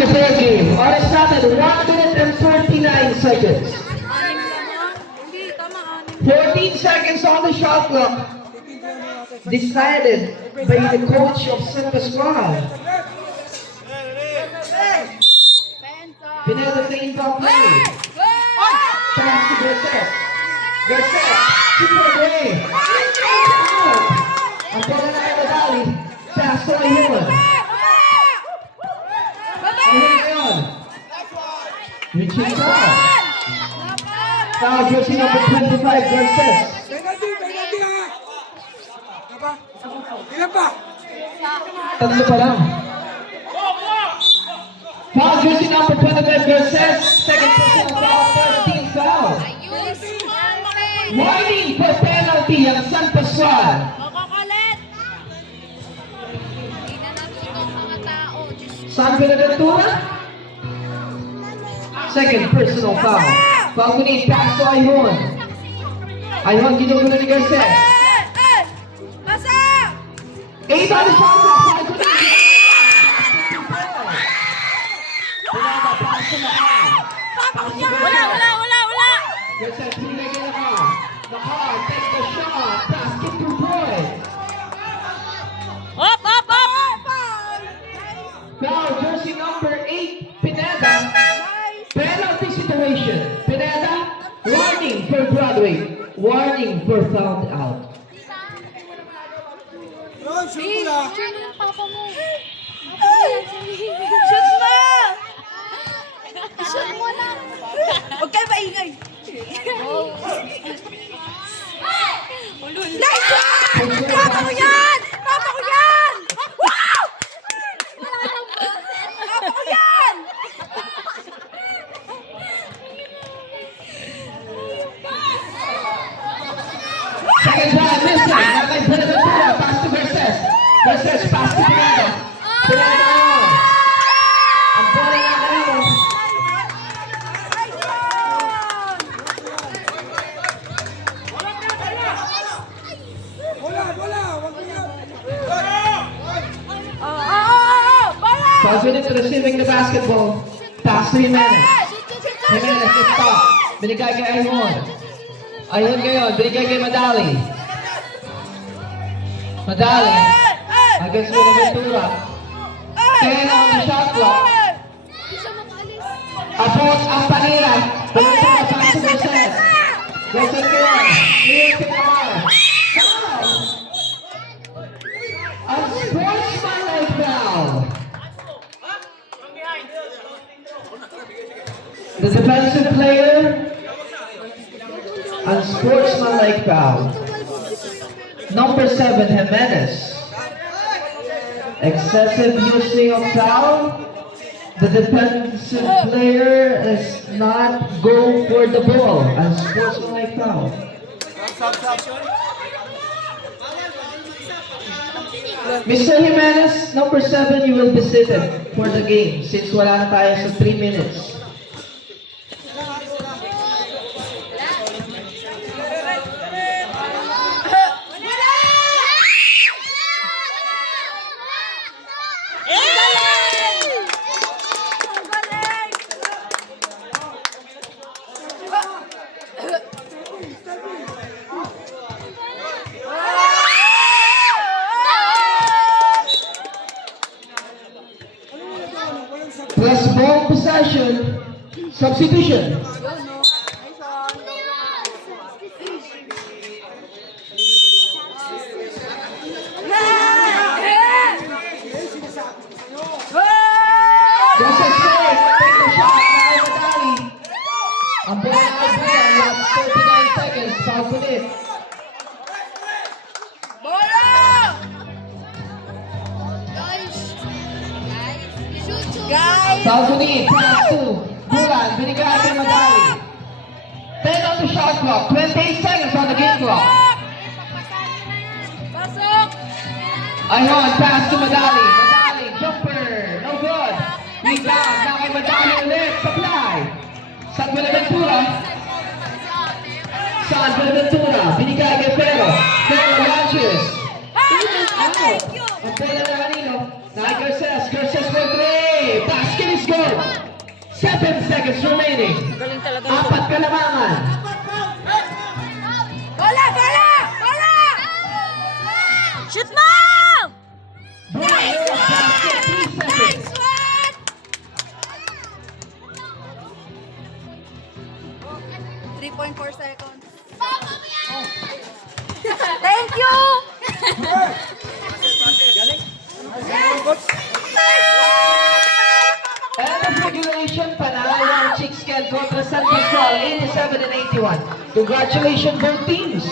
basketball game. Oras natin, 1 minute and 39 seconds. 14 seconds on the shot clock. Decided by the coach of San Pascual. Pineda sa inbound play. Pass to Garcet. Garcet, super play. Ang bola na kay Madali. Pass to Ayun. Ayun. Reaching foul. Foul jersey number 25, Garcet. Ilan pa? Tatlo pa lang. Foul jersey number 25, Garcet. Second personal foul, first team foul. Warning for penalty ang San Pascual. San Benaventura. Second personal foul. Foul ko ni pass to Ayun. Ayun, ginugulo ni Garcet. 8 on the shot clock. Foul ko ni. Wala. Garcet, pinigay na ka. Nakar, takes the shot. Basket to boy. Up! Foul, jersey number 8, Pineda. Penalty situation. Pineda, warning for Broadway. Warning for fouled out. Ron, shoot mo na. Shoot mo na! Huwag kayo maingay! Nice one! Papa ko yan! Wow! Papa ko yan! Second time, missed it. Now they put it in the pass to Garces. Garces, pass to Pineda. Pineda on. Ang bola na kayo. Wala. Wag mo yan. Five minutes receiving the basketball. Pass to Jimenez. Jimenez, it's stop. Binigay kay Ayun. Ayun ngayon, binigay kay Madali. Madali. Against Buenaventura. 10 on the shot clock. Approach ang panira. Buenaventura, pass to Garces. Garces ngayon. Here to Kamar. Unsportsmanlike foul. The defensive player, unsportsmanlike foul. Number 7, Jimenez. Excessive using of foul. The defensive player is not go for the ball. Unsportsmanlike foul. Mr. Jimenez, number 7, you will be seated for the game since wala na tayo sa 3 minutes. Plus ball possession, substitution. Just a save, take the shot, Naya Madali. Ang bola ay bola, last 39 seconds, foul ko din. Guys! Foul ko din, pass to Bulan, binigay kay Madali. 10 on the shot clock, 28 seconds on the game clock. Pasok! Ayun, pass to Madali. Madali, jumper, no good. Rebound, na kay Madali ulit, supply. San Buenaventura. San Buenaventura, binigay kay Pero. Pero launches. Thank you! Ang bola na kanino? Na Garces, Garces for 3. Basket is go! 7 seconds remaining. Galing talaga ito. Apat kalamangan. Bola! Bola! Bola! Shoot mo! Nice basket, 3 seconds. Next one! 3.4 seconds. Thank you! End of regulation, panalo ang Chicks Can kontra San Pascual, 87 and 81. Congratulations both teams.